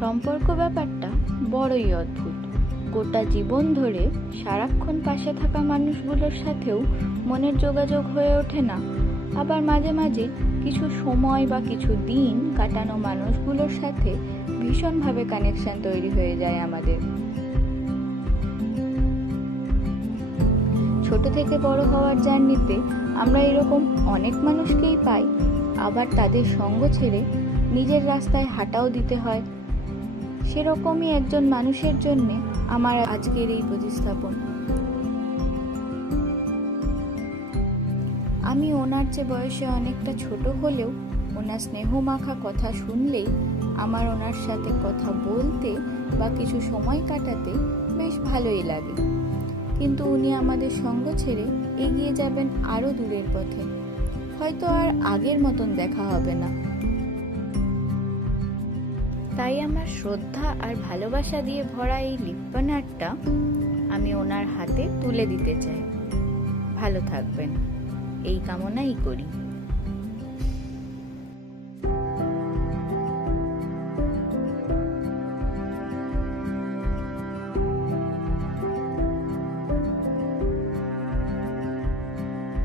সম্পর্ক ব্যাপারটা বড়ই অদ্ভুত। গোটা জীবন ধরে সারাক্ষণ পাশে থাকা মানুষগুলোর সাথেও মনের যোগাযোগ হয়ে ওঠে না। আবার মাঝে মাঝে কিছু সময় বা কিছু দিন কাটানো মানুষগুলোর সাথে ভীষণভাবে কানেকশন তৈরি হয়ে যায় আমাদের। ছোট থেকে বড় হওয়ার জার্নিতে আমরা এরকম অনেক মানুষকেই পাই। আবার তাদের সঙ্গ ছেড়ে নিজের রাস্তায় হাঁটাও দিতে হয়। সেরকমই একজন মানুষের জন্য আমার আজকের এই প্রতিস্থাপন। আমি ওনার চেয়ে বয়সে অনেকটা ছোট হলেও ওনার স্নেহমাখা কথা শুনলেই আমার ওনার সাথে কথা বলতে বা কিছু সময় কাটাতে বেশ ভালোই লাগে। কিন্তু উনি আমাদের সঙ্গ ছেড়ে এগিয়ে যাবেন আরো দূরের পথে। হয়তো আর আগের মতন দেখা হবে না। তাই আমার শ্রদ্ধা আর ভালোবাসা দিয়ে ভরা এই লিপ্পানারটা আমি ওনার হাতে তুলে দিতে চাই। ভালো থাকবেন এই কামনাই করি।